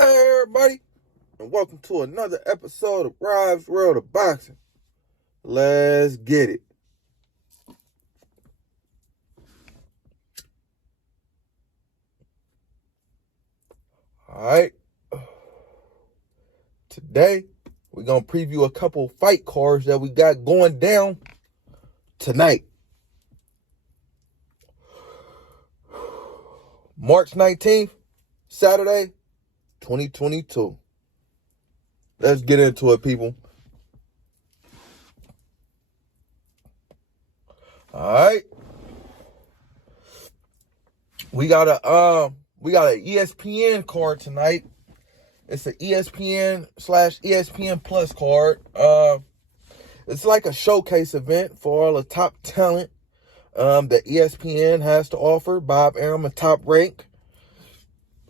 Hey everybody, and welcome to another episode of Rob's World of Boxing. Let's get it. Alright. Today, we're going to preview a couple fight cards that we got going down tonight. March 19th, Saturday, 2022. Let's get into it, people. Alright. We got an ESPN card tonight. It's an ESPN/ESPN Plus card. It's like a showcase event for all the top talent that ESPN has to offer. Bob Arum and Top Rank.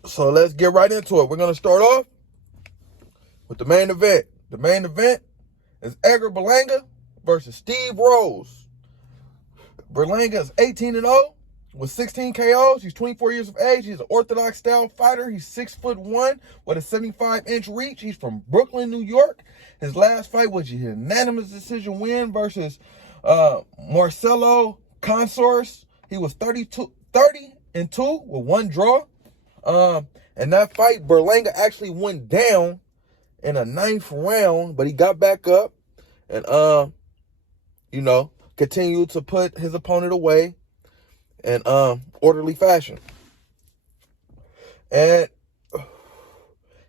So let's get right into it. We're going to start off with the main event. The main event is Edgar Balanga versus Steve Rose. Balanga is 18-0 with 16 KOs. He's 24 years of age. He's an orthodox style fighter. He's 6'1" with a 75-inch reach. He's from Brooklyn, New York. His last fight was a unanimous decision win versus Marcelo Consors. He was 30-2 with one draw. And that fight, Berlanga actually went down in a 9th round, but he got back up and, continued to put his opponent away in orderly fashion. And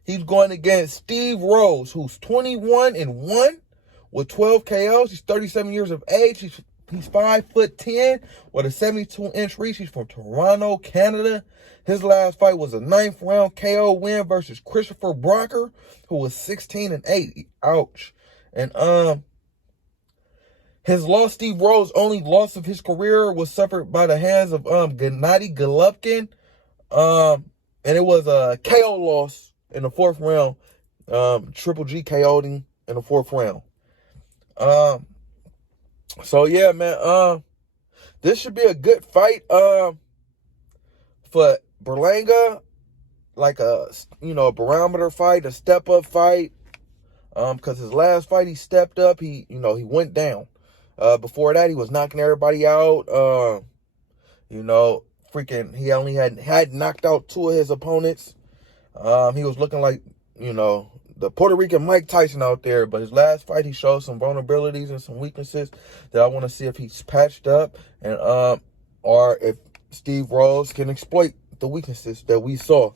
he's going against Steve Rose, who's 21-1 with 12 KOs. He's 37 years of age. He's 5'10" with a 72-inch reach. He's from Toronto, Canada. His last fight was a 9th round KO win versus Christopher Brocker, who was 16-8. Ouch. And his loss, Steve Rose, only loss of his career was suffered by the hands of Gennady Golovkin. And it was a KO loss in the 4th round. Triple G KO'd him in the 4th round. So yeah, man, this should be a good fight for Berlanga, like a barometer fight, a step up fight. Because his last fight he stepped up, he went down. Before that he was knocking everybody out. He only had knocked out 2 of his opponents. He was looking like, the Puerto Rican Mike Tyson out there, but his last fight he showed some vulnerabilities and some weaknesses that I want to see if he's patched up and or if Steve Rose can exploit the weaknesses that we saw,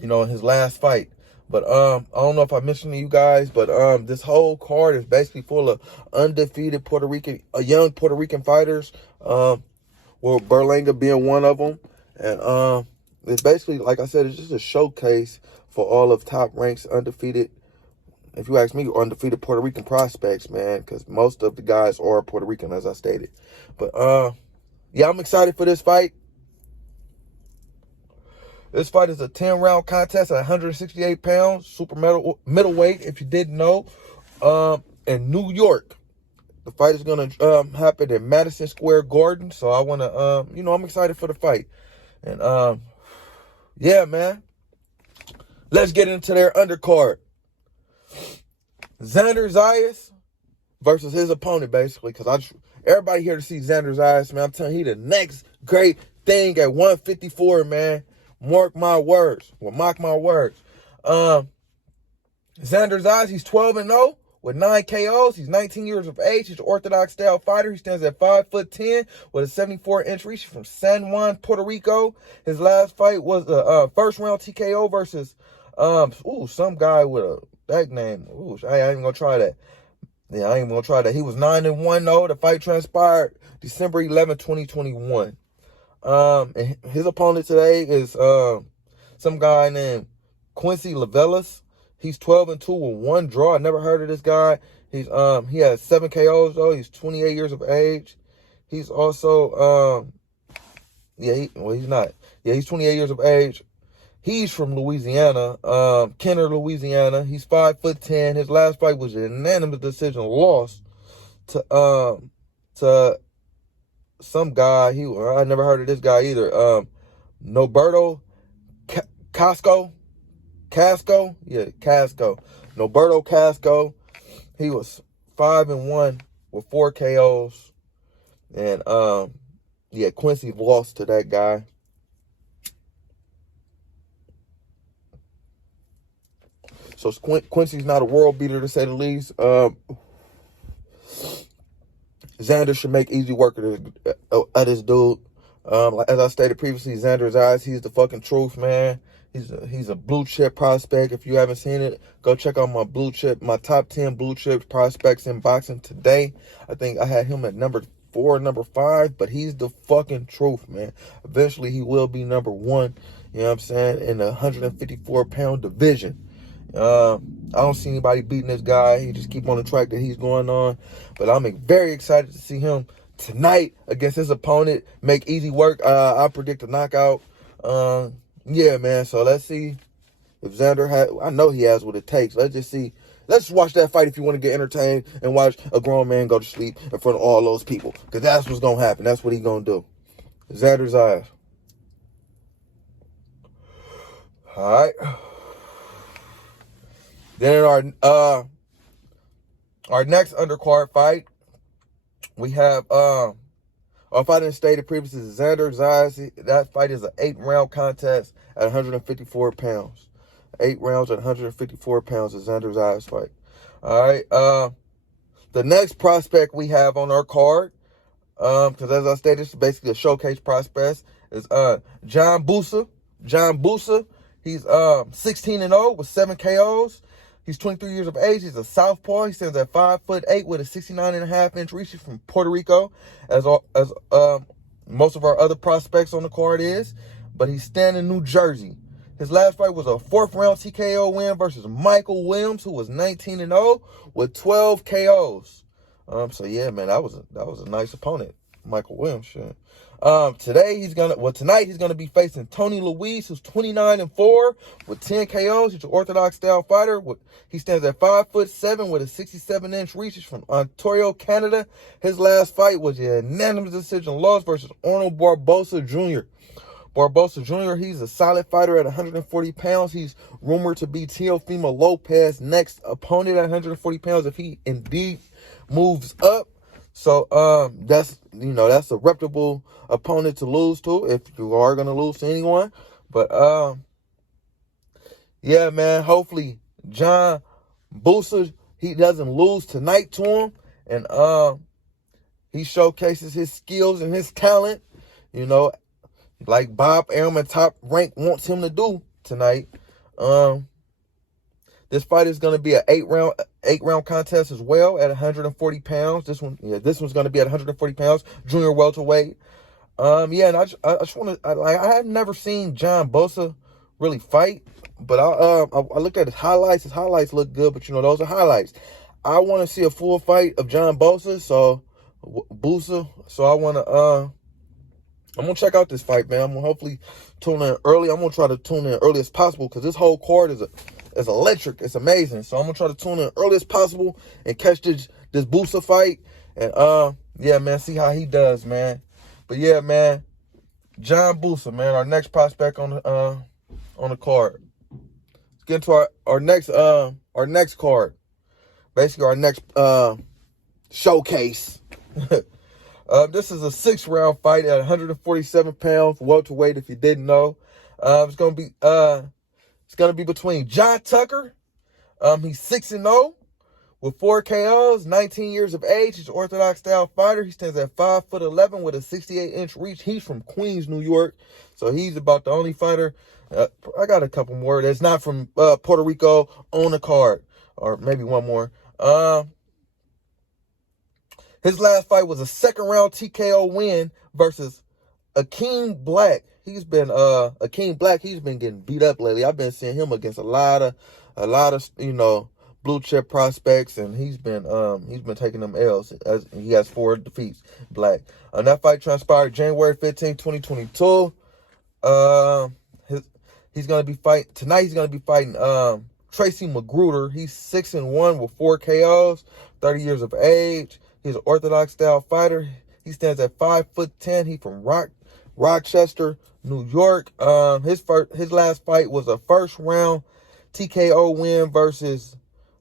in his last fight. But I don't know if I mentioned to you guys, but this whole card is basically full of undefeated young Puerto Rican fighters, with Berlanga being one of them. And it's basically, like I said, it's just a showcase for all of Top Rank's undefeated, if you ask me, undefeated Puerto Rican prospects, man, because most of the guys are Puerto Rican, as I stated. But, yeah, I'm excited for this fight. This fight is a 10-round contest at 168 pounds, super middleweight, if you didn't know, in New York. The fight is going to happen in Madison Square Garden, so I want to, I'm excited for the fight. And, yeah, man. Let's get into their undercard. Xander Zayas versus his opponent, basically, because everybody here to see Xander Zayas, man. I'm telling you, he the next great thing at 154, man. Mark my words. Xander Zayas, he's 12-0 with 9 KOs. He's 19 years of age. He's an orthodox style fighter. He stands at 5'10" with a 74-inch reach. He's from San Juan, Puerto Rico. His last fight was a first-round TKO versus some guy with a bag name. I ain't even gonna try that. Yeah, I ain't gonna try that. He was 9-1 though. The fight transpired December 11, 2021. And his opponent today is some guy named Quincy Lavelos. He's 12-2 with 1 draw. I never heard of this guy. He has 7 KOs though. He's 28 years of age. He's also he's not. Yeah, he's 28 years of age. He's from Louisiana, Kenner, Louisiana. He's 5'10". His last fight was a unanimous decision loss to some guy. I never heard of this guy either. Noberto Casco. Casco? Yeah, Casco. Norberto Casco. He was 5-1 with 4 KOs. And yeah, Quincy lost to that guy. So Quincy's not a world beater, to say the least. Xander should make easy work of this dude. As I stated previously, Xander's eyes, he's the fucking truth, man. He's a blue chip prospect. If you haven't seen it, go check out my top 10 blue chip prospects in boxing today. I think I had him at number 4, number 5, but he's the fucking truth, man. Eventually, he will be number 1. You know what I'm saying? In the 154-pound division. I don't see anybody beating this guy. He just keep on the track that he's going on. But I'm very excited to see him tonight against his opponent. Make easy work. I predict a knockout. Yeah, man. So let's see if Xander has. I know he has what it takes. Let's just see. Let's watch that fight if you want to get entertained and watch a grown man go to sleep in front of all those people. Because that's what's going to happen. That's what he's going to do. Xander's eyes. All right. Then our next undercard fight, we have if I didn't state it previously, Xander Zayas. That fight is an 8-round contest at 154 pounds. 8 rounds at 154 pounds is Xander Zayas fight. All right. The next prospect we have on our card, because as I stated, it's basically a showcase prospect, is John Busa. John Busa. He's 16-0 with 7 KOs. He's 23 years of age. He's a southpaw. He stands at 5'8" with a 69.5-inch reach. He's from Puerto Rico, as most of our other prospects on the card is. But he's staying in New Jersey. His last fight was a 4th-round TKO win versus Michael Williams, who was 19-0 with 12 KOs. So yeah, man, that was a nice opponent, Michael Williams. Shit. Tonight he's gonna be facing Tony Louise, who's 29-4 with 10 KOs. He's an orthodox style fighter. He stands at 5'7" with a 67-inch reach. He's from Ontario, Canada. His last fight was a unanimous decision loss versus Arnold Barbosa Jr. Barbosa Jr., he's a solid fighter at 140 pounds. He's rumored to be Teofimo Lopez's next opponent at 140 pounds if he indeed moves up. So that's a reputable opponent to lose to if you are gonna lose to anyone. But yeah, man, hopefully John Busa, he doesn't lose tonight to him, and he showcases his skills and his talent, like Bob Arum, Top Rank, wants him to do tonight. This fight is going to be an 8-round contest as well at 140 pounds. This one's going to be at 140 pounds, junior welterweight. And I just want to, I have never seen John Busa really fight, but I looked at his highlights. His highlights look good, but those are highlights. I want to see a full fight of John Busa, so I'm going to check out this fight, man. I'm going to hopefully tune in early. I'm going to try to tune in early as possible because this whole card is electric. It's amazing. So I'm going to try to tune in early as possible and catch this Busa fight. And, yeah, man, see how he does, man. But, yeah, man, John Busa, man, our next prospect on the card. Let's get into our next card. Basically, our next showcase. This is a 6-round fight at 147 pounds, welterweight. If you didn't know, it's gonna be between John Tucker. He's 6-0 with 4 KOs, 19 years of age. He's an orthodox style fighter. He stands at 5'11" with a 68-inch reach. He's from Queens, New York, so he's about the only fighter. I got a couple more that's not from Puerto Rico on the card, or maybe one more. His last fight was a 2nd-round TKO win versus Akeem Black. He's been getting beat up lately. I've been seeing him against a lot of blue chip prospects, and he's been taking them L's. He has 4 defeats. Black. That fight transpired January 15, 2022. He's gonna be fighting tonight. He's gonna be fighting Tracy Magruder. He's 6-1 with 4 KOs, 30 years of age. He's an orthodox style fighter. He stands at 5'10". He's from Rochester, New York. His last fight was a 1st-round TKO win versus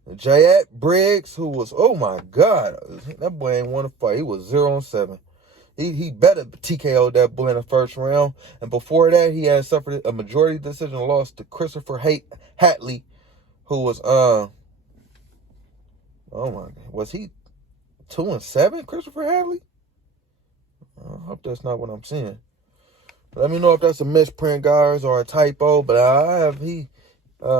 Jayet Briggs, who was, oh my God, that boy ain't won a fight. He was 0-7. He better TKO that boy in the first round. And before that, he had suffered a majority decision loss to Christopher Hatley, who was, oh my God, was he 2-7, Christopher Hatley? I hope that's not what I'm seeing. Let me know if that's a misprint, guys, or a typo. But I have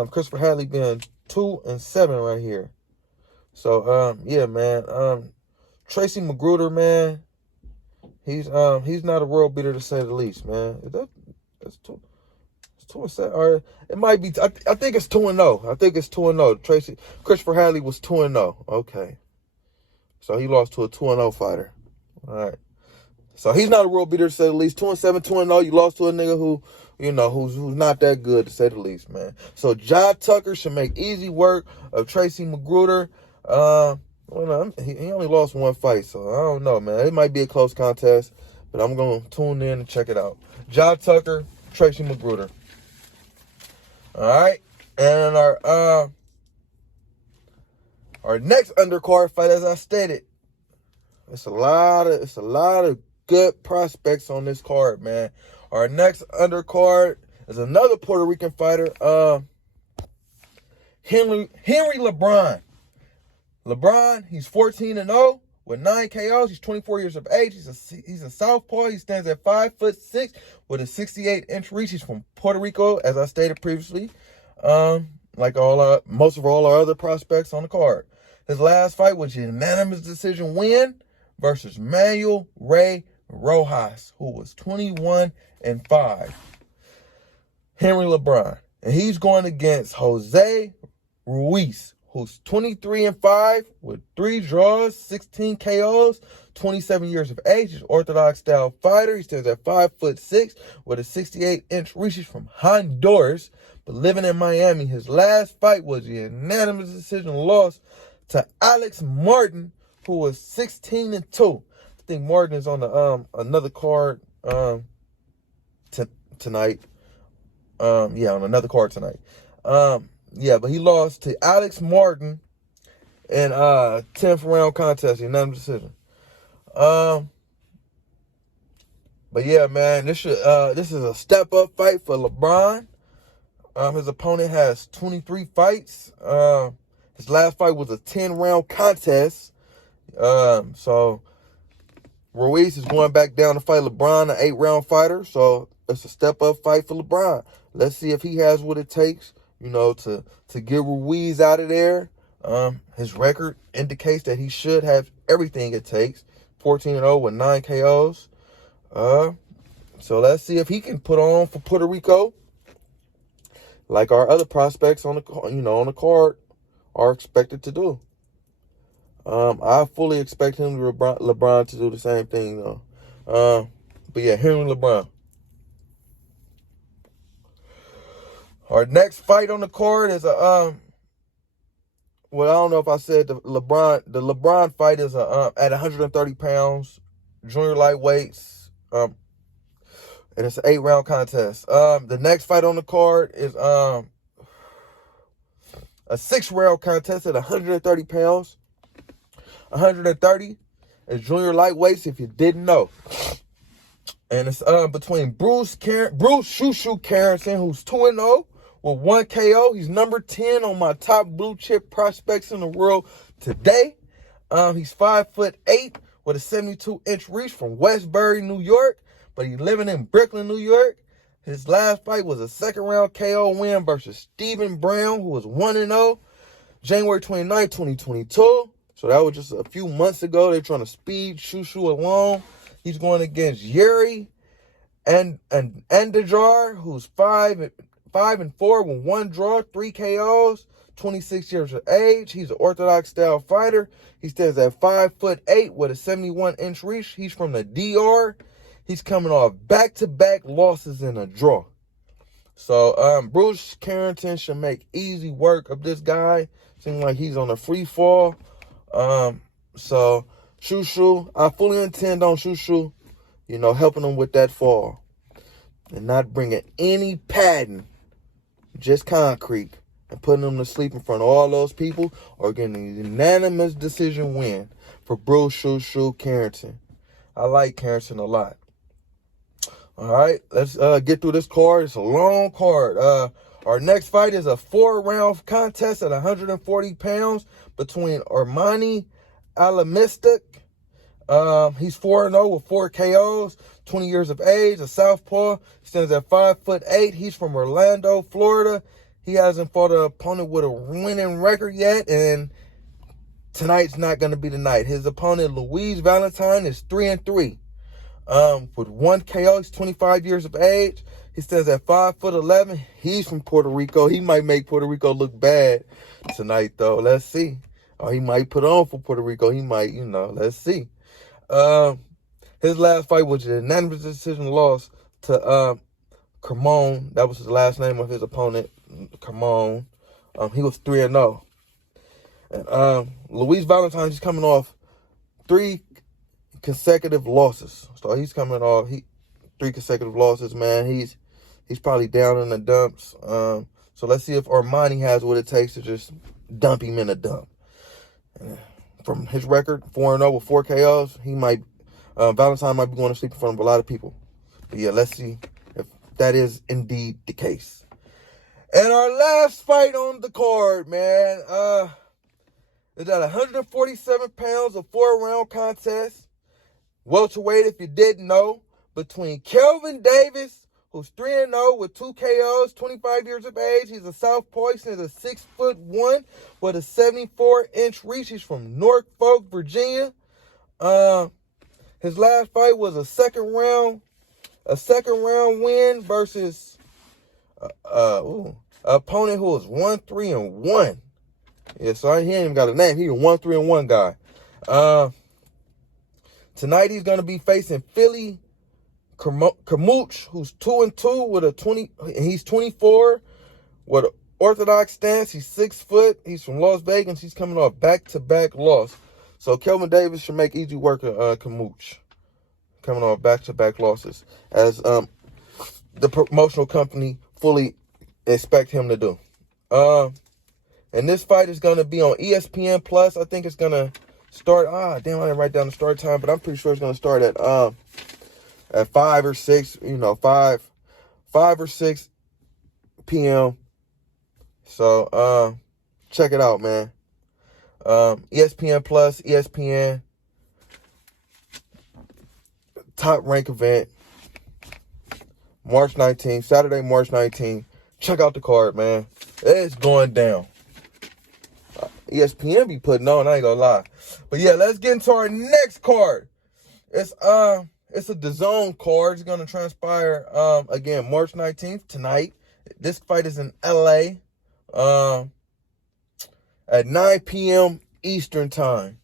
Christopher Hatley being 2-7 right here. So yeah, man. Tracy Magruder, man. He's not a world beater to say the least, man. That's 2-7, or it might be. I think it's 2-0. I think it's 2-0. Christopher Hatley was 2-0. Okay, so he lost to a 2-0 fighter. All right. So he's not a world beater to say the least. 2-7, 2-0. You lost to a nigga who, who's not that good to say the least, man. So John Tucker should make easy work of Tracy Magruder. Well, no, he only lost one fight, so I don't know, man. It might be a close contest, but I'm gonna tune in and check it out. John Tucker, Tracy Magruder. All right, and our next undercard fight, as I stated, it's a lot of good prospects on this card, man. Our next undercard is another Puerto Rican fighter, Henry LeBron. LeBron, he's 14-0 with 9 KOs. He's 24 years of age. He's a southpaw. He stands at 5'6" with a 68-inch reach. He's from Puerto Rico, as I stated previously. Like most of all our other prospects on the card. His last fight was a unanimous decision win versus Manuel Ray Rojas, who was 21-5. Henry LeBron. And he's going against Jose Ruiz, who's 23-5 with 3 draws, 16 KOs, 27 years of age. He's an orthodox style fighter. He stands at 5'6" with a 68-inch reach. He's from Honduras, but living in Miami. His last fight was a unanimous decision loss to Alex Martin, who was 16-2. I think Martin is on the another card tonight. On another card tonight. Yeah, but he lost to Alex Martin in 10th round contest, unanimous decision. But yeah, man, this is a step up fight for LeBron. His opponent has 23 fights. His last fight was a 10-round contest. So Ruiz is going back down to fight LeBron, an 8-round fighter. So it's a step up fight for LeBron. Let's see if he has what it takes, to get Ruiz out of there. His record indicates that he should have everything it takes. 14-0 with 9 KOs. So let's see if he can put on for Puerto Rico, like our other prospects on the card are expected to do. I fully expect LeBron to do the same thing, though. But yeah, Henry LeBron. Our next fight on the card is well, I don't know if I said the LeBron fight is at 130 pounds, junior lightweights, and it's an 8-round contest. The next fight on the card is a 6-round contest at 130 pounds. 130 is junior lightweights, if you didn't know. And it's between Bruce Shushu Carrington, who's 2-0 with 1 KO. He's number 10 on my top blue chip prospects in the world today. He's 5'8" with a 72-inch reach from Westbury, New York, but he's living in Brooklyn, New York. His last fight was a 2nd-round KO win versus Stephen Brown, who was 1-0, January 29, 2022. So that was just a few months ago. They're trying to speed Shushu along. He's going against Yuri and Edgar, who's 5-4 with 1 draw, 3 KOs, 26 years of age. He's an orthodox style fighter. He stands at 5'8" with a 71-inch reach. He's from the DR. He's coming off back-to-back losses in a draw. So Bruce Carrington should make easy work of this guy. Seems like he's on a free fall. So Shushu, I fully intend on Shushu, helping him with that fall and not bringing any padding, just concrete. and putting him to sleep in front of all those people, or getting a unanimous decision win for Bruce Shoo Carrington. I like Carrington a lot. All right, let's get through this card. It's a long card. Our next fight is a 4-round contest at 140 pounds between Armani Alamistic. He's 4-0 with 4 KOs, 20 years of age, a southpaw. He stands at 5'8". He's from Orlando, Florida. He hasn't fought an opponent with a winning record yet, and tonight's not going to be the night. His opponent, Louise Valentine, is 3-3. With 1 KO, he's 25 years of age. He stands at 5'11". He's from Puerto Rico. He might make Puerto Rico look bad tonight, though. Let's see. Or he might put on for Puerto Rico. He might, let's see. His last fight was a unanimous decision loss to Cremon. That was his last name of his opponent, Cremon. He was 3-0. And Louise Valentine is coming off 3 consecutive losses. So he's coming off 3 consecutive losses, man. He's probably down in the dumps. So let's see if Armani has what it takes to just dump him in a dump. From his record, 4-0 with 4 KOs, Valentine might be going to sleep in front of a lot of people. But yeah, let's see if that is indeed the case. And our last fight on the card, man, is at 147 pounds, a 4-round contest. Welterweight, if you didn't know, between Kelvin Davis, who's 3-0 with 2 KOs, 25 years of age. He's a southpaw. He's a 6'1" with a 74-inch reach. He's from Norfolk, Virginia. His last fight was a second round win versus an opponent who was 1-3-1. Yeah, so he ain't even got a name. He's a 1-3-1 guy. Tonight he's gonna be facing Philly Kamooch, who's 2-2 with a 20. He's 24 with an orthodox stance. He's 6 foot. He's from Las Vegas. He's coming off back-to-back loss. So Kelvin Davis should make easy work of Kamooch, coming off back-to-back losses, as the promotional company fully expect him to do. And this fight is going to be on ESPN Plus. I think it's going to start. I didn't write down the start time, but I'm pretty sure it's going to start at 5 or 6. 5 or 6 p.m. So check it out, man. ESPN Plus, ESPN, top rank event, March 19th, Saturday, March 19th. Check out the card, man. It's going down. ESPN be putting on, I ain't gonna lie. But yeah, let's get into our next card. It's a DAZN card. It's gonna transpire again March 19th, tonight. This fight is in LA. At 9 p.m. Eastern time.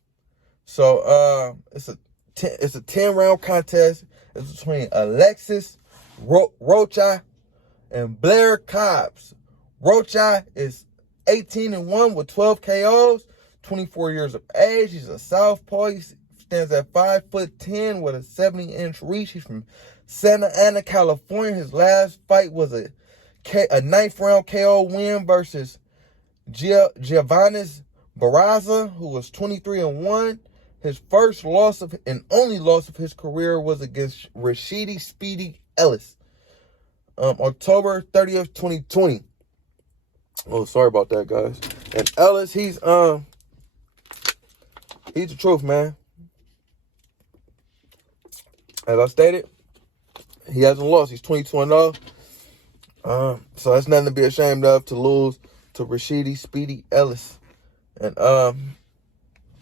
So it's a 10-round contest. It's between Alexis, Rocha, and Blair Cobbs. Rocha is 18-1 with 12 KOs, 24 years of age. He's a southpaw. He stands at 5'10" with a 70-inch reach. He's from Santa Ana, California. His last fight was a 9th-round KO win versus Giovannis Barraza, who was 23-1. His first loss and only loss of his career was against Rashidi Speedy Ellis, October 30th, 2020. Oh, sorry about that, guys. And Ellis, he's the truth, man. As I stated, he hasn't lost. He's 22-0. So that's nothing to be ashamed of, to lose to Rashidi Speedy Ellis. And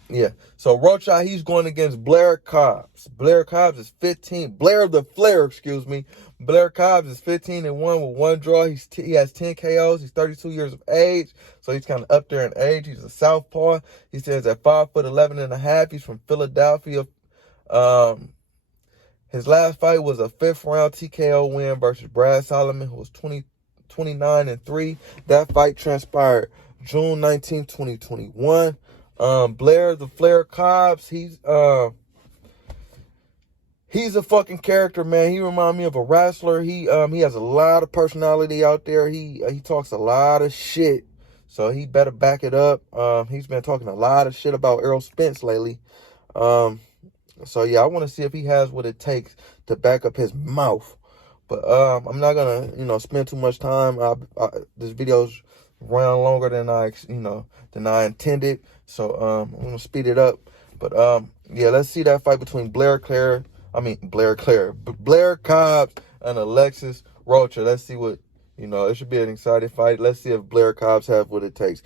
yeah. So Rocha, he's going against Blair Cobbs. Blair Cobbs is 15. Blair the Flair, excuse me. Blair Cobbs is 15-1 with 1 draw. He has 10 KOs. He's 32 years of age, so he's kind of up there in age. He's a southpaw. He stands at 5'11.5". He's from Philadelphia. His last fight was a 5th-round TKO win versus Brad Solomon, who was 29-3. That fight transpired June 19, 2021. Blair the Flair Cobbs, he's a fucking character, man. He reminds me of a wrestler. He has a lot of personality out there. He talks a lot of shit So he better back it up. He's been talking a lot of shit about Errol Spence lately. So yeah, I want to see if he has what it takes to back up his mouth. But I'm not gonna, spend too much time. This video's run longer than I intended. So I'm gonna speed it up. But yeah, let's see that fight between Blair Cobbs and Alexis Rocha. Let's see what it should be an exciting fight. Let's see if Blair Cobbs have what it takes.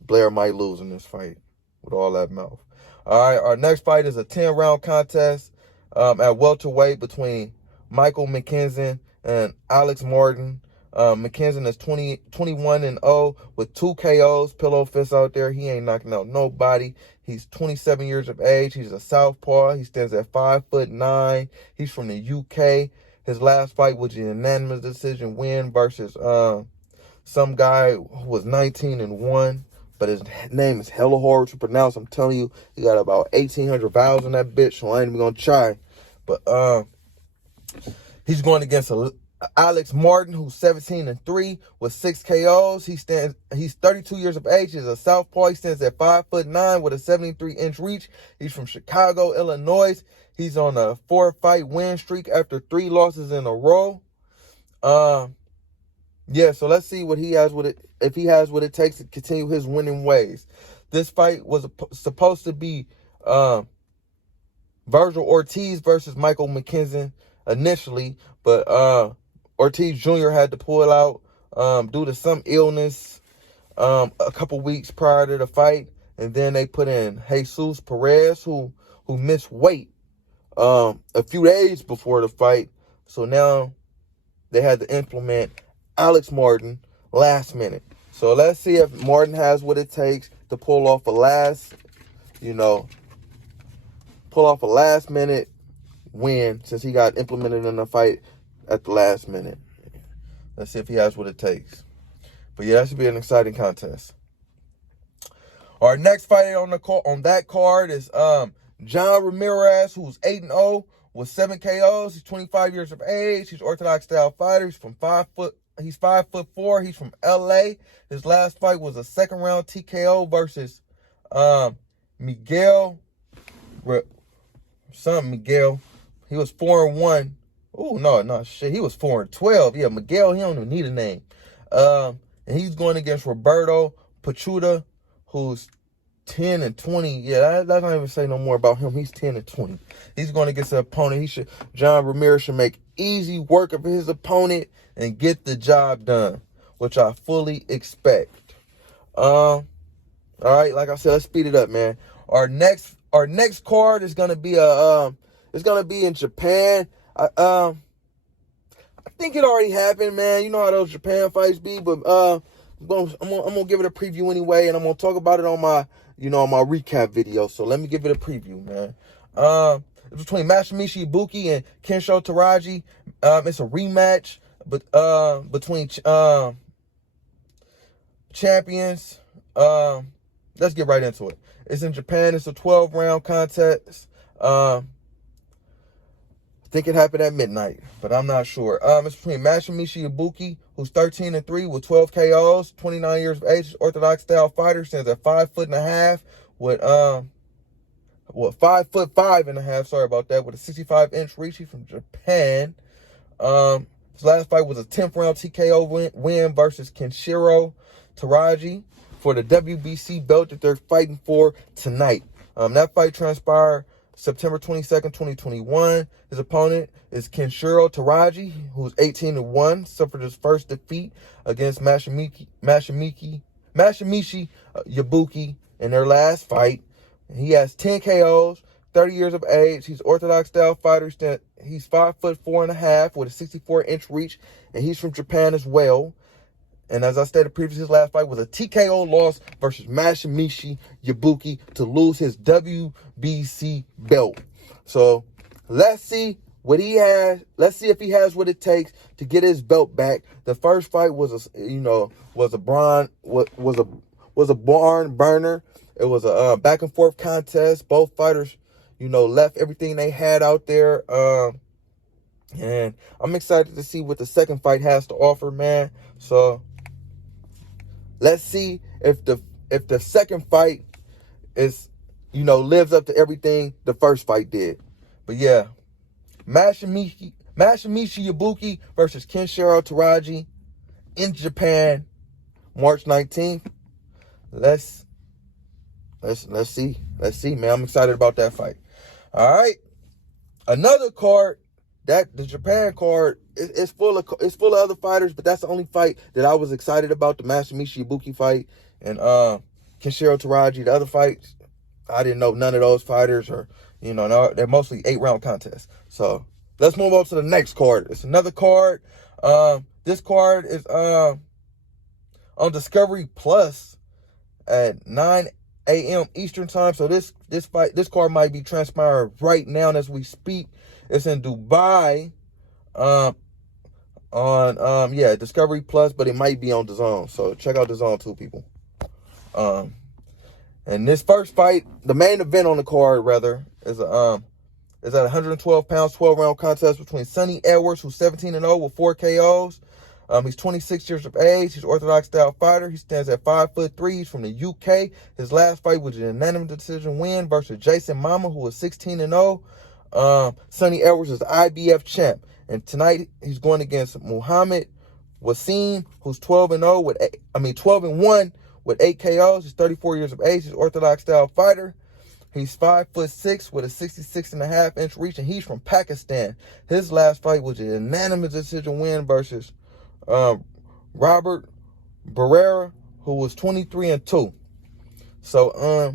Blair might lose in this fight with all that mouth. All right, our next fight is a 10-round contest at welterweight between Michael McKenzie and Alex Martin. McKenzie is 21-0 with 2 KOs. Pillow fists out there. He ain't knocking out nobody. He's 27 years of age. He's a southpaw. He stands at 5'9". He's from the UK. His last fight was a unanimous decision win versus some guy who was 19-1. But his name is hella hard to pronounce. I'm telling you, he got about 1,800 vowels in that bitch, so I ain't even gonna try. But he's going against Alex Martin, who's 17-3 with 6 KOs. He's 32 years of age. He's a southpaw. He stands at 5'9" with a 73-inch reach. He's from Chicago, Illinois. He's on a 4-fight win streak after 3 losses in a row. Yeah, so let's see what he has if he has what it takes to continue his winning ways. This fight was supposed to be Virgil Ortiz versus Michael McKenzie initially, but Ortiz Jr. had to pull out due to some illness a couple weeks prior to the fight, and then they put in Jesus Perez, who missed weight a few days before the fight. So now they had to implement Alex Martin last minute. So let's see if Martin has what it takes to pull off a last minute win, since he got implemented in the fight at the last minute. Let's see if he has what it takes. But yeah, that should be an exciting contest. Our next fight on that card is John Ramirez, who's 8-0 with 7 KOs. He's 25 years of age. He's Orthodox style fighter. He's 5'4". He's from LA. His last fight was a 2nd round TKO versus Miguel. He was 4-1. Oh, no, shit. He was 4-12. Yeah, Miguel, he don't even need a name. And he's going against Roberto Pachuta, who's 10-20. Yeah, that's not even say no more about him. He's 10-20. He's going against an opponent. John Ramirez should make easy work of his opponent and get the job done, which I fully expect. All right, like I said, let's speed it up, man. Our next card is gonna be it's gonna be in Japan. I think it already happened, man. You know how those Japan fights be, but I'm gonna give it a preview anyway, and I'm gonna talk about it on my my recap video. So let me give it a preview, man. It's between Mishibuki and Kensho Taraji. It's a rematch, but between champions. Let's get right into it. It's in Japan. It's a 12-round contest. I think it happened at midnight, but I'm not sure. It's between Masha Mishibuki, who's 13-3 with 12 KOs, 29 years of age, Orthodox style fighter, stands at 5'5" with 5'5.5", sorry about that, with a 65-inch reach. He's from Japan. His last fight was a 10th round TKO win versus Kenshiro Taraji for the WBC belt that they're fighting for tonight. That fight transpired September 22nd, 2021. His opponent is Kenshiro Taraji, who's 18-1, suffered his first defeat against Masamichi Yabuki in their last fight. He has 10 KOs, 30 years of age. He's Orthodox style fighter. He's 5'4.5" with a 64-inch reach, and he's from Japan as well. And as I stated previously, his last fight was a TKO loss versus Masamichi Yabuki to lose his WBC belt. So let's see what he has. Let's see if he has what it takes to get his belt back. The first fight was a barn burner. It was a back and forth contest. Both fighters, left everything they had out there. And I'm excited to see what the second fight has to offer, man. So let's see if the second fight is, lives up to everything the first fight did. But yeah, Masha Mishibuki versus Kensho Taraji in Japan, March 19th. Let's see. Let's see, man. I'm excited about that fight. All right. Another card, that the Japan card, it's full of other fighters, but that's the only fight that I was excited about, the Masha Mishibuki fight and Kensho Taraji. The other fights, I didn't know none of those fighters, or no, they're mostly 8-round contests. So let's move on to the next card. It's another card. This card is on Discovery Plus at 9 a.m. Eastern time. So this card might be transpiring right now as we speak. It's in Dubai, on Discovery Plus, but it might be on DAZN. So check out DAZN too, people. And this first fight, the main event on the card rather, is at 112 pounds, 12-round contest between Sonny Edwards, who's 17-0 with 4 KOs. He's 26 years of age. He's an Orthodox style fighter. He stands at 5'3". He's from the UK. His last fight was a unanimous decision win versus Jason Mama, who was 16-0. Sonny Edwards is the IBF champ. And tonight he's going against Muhammad Wasim, who's 12-1 with 8 KOs. He's 34 years of age. He's an Orthodox style fighter. He's 5'6" with a 66.5-inch reach, and he's from Pakistan. His last fight was a unanimous decision win versus Robert Barrera, who was 23-2. So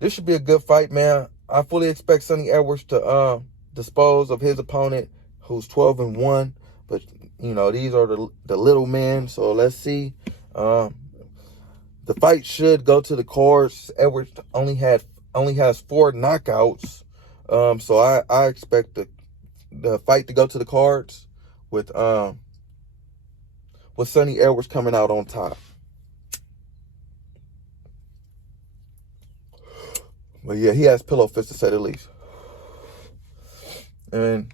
this should be a good fight, man. I fully expect Sonny Edwards to dispose of his opponent, who's 12-1. But these are the little men. So let's see. The fight should go to the cards. Edwards only has 4 knockouts. So I expect the fight to go to the cards with Sonny Edwards coming out on top. But yeah, he has pillow fists to say the least. And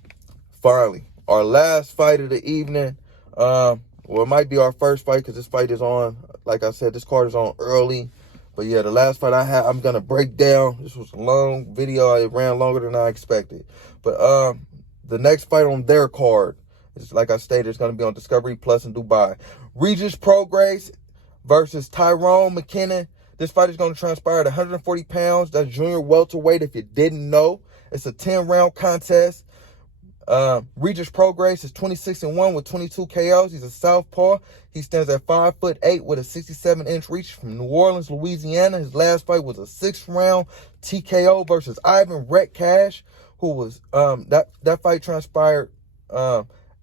finally, our last fight of the evening. It might be our first fight because this fight is on. Like I said, this card is on early. But yeah, the last fight I had, I'm going to break down. This was a long video. It ran longer than I expected. But the next fight on their card is, like I stated, it's going to be on Discovery Plus in Dubai. Regis Prograis versus Tyrone McKinnon. This fight is going to transpire at 140 pounds. That's junior welterweight if you didn't know. It's a 10-round contest. Regis Prograis is 26-1 with 22 KOs. He's a southpaw. He stands at 5'8" with a 67-inch reach from New Orleans, Louisiana. His last fight was a 6th-round TKO versus Ivan Retcash, who was that fight transpired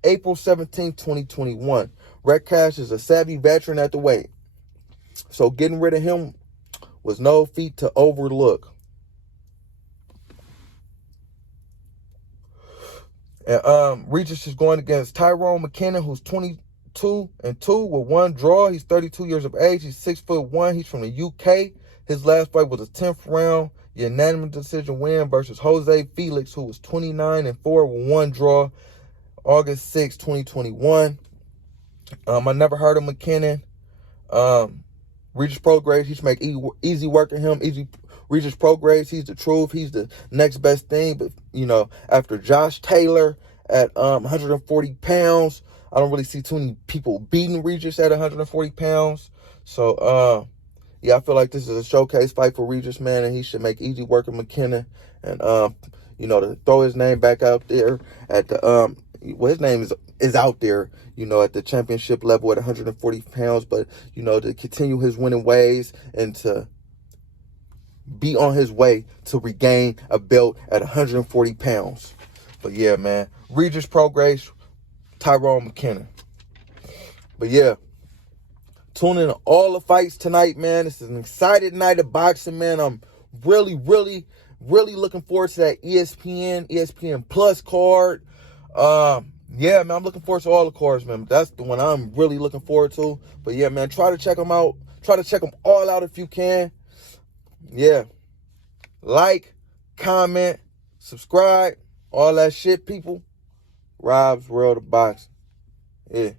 April 17, 2021. Retcash is a savvy veteran at the weight, so getting rid of him was no feat to overlook. And Regis is going against Tyrone McKinnon, who's 22-2 with 1 draw. He's 32 years of age. He's 6'1". He's from the UK. His last fight was a 10th-round unanimous decision win versus Jose Felix, who was 29-4 with 1 draw, August 6, 2021. I never heard of McKinnon. Regis Prograis, he should make easy work of him. Regis Prograis, he's the truth. He's the next best thing. But, after Josh Taylor at 140 pounds, I don't really see too many people beating Regis at 140 pounds. So, I feel like this is a showcase fight for Regis, man, and he should make easy work of McKinnon. And, to throw his name back out there at the, his name is out there, at the championship level at 140 pounds. But, to continue his winning ways and to be on his way to regain a belt at 140 pounds. But yeah, man, Regis Prograis, Tyrone McKinnon. But yeah, tune in to all the fights tonight, man. This is an excited night of boxing, man. I'm really, really, really looking forward to that ESPN Plus card. Yeah, man, I'm looking forward to all the cards, man. That's the one I'm really looking forward to. But yeah, man, try to check them out. Try to check them all out if you can. Yeah. Like, comment, subscribe, all that shit, people. Rob's World of Boxing. Yeah.